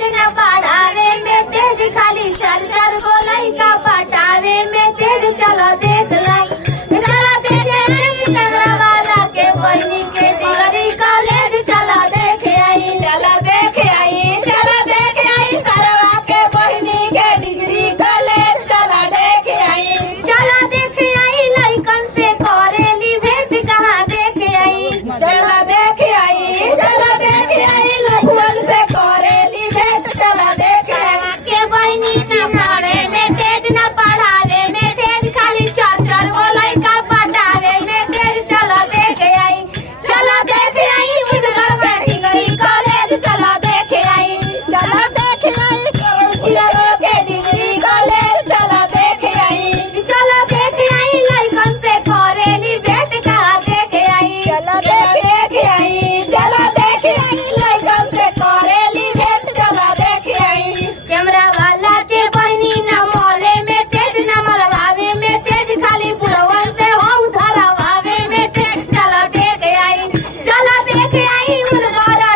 भेज न पढ़ावे में तेज खाली चल चल बोलाई का पटावे में तेज चलो देख लाई चला देखे टंगरा वाला के बहनी के डिग्री कॉलेज चला देखे आई चला देखे आई चला देखे आई सरवा के बहनी के डिग्री कॉलेज चला देखे आई चला देखे आई लइकन से करेली भेंट कहाँ देखे आई चला देखे आई चला देखे आई लइकन से करेली भेंट चला देखे आई के बहनी न पढ़े में तेज न पढ़ावे में तेज खाली चाचर वो लइका पटावे में तेज चला देखे आई चला देखे आई उधर बैठी गई कॉलेज चला देखे आई चला देखे आई चिड़ियों के डिग्री कॉलेज चला देखे आई चला देखे आई लइकन से करेली भेंट कहाँ देखे आई चला देखे आई चला देखे आई लइकन से करेली भेंट चला देखे आई कैमरा वाला के बहनी न मोले में तेज न मलवावे में तेज खाली बुढ़वन से हो धरावावे में तेज चला देखे आई उन गौरा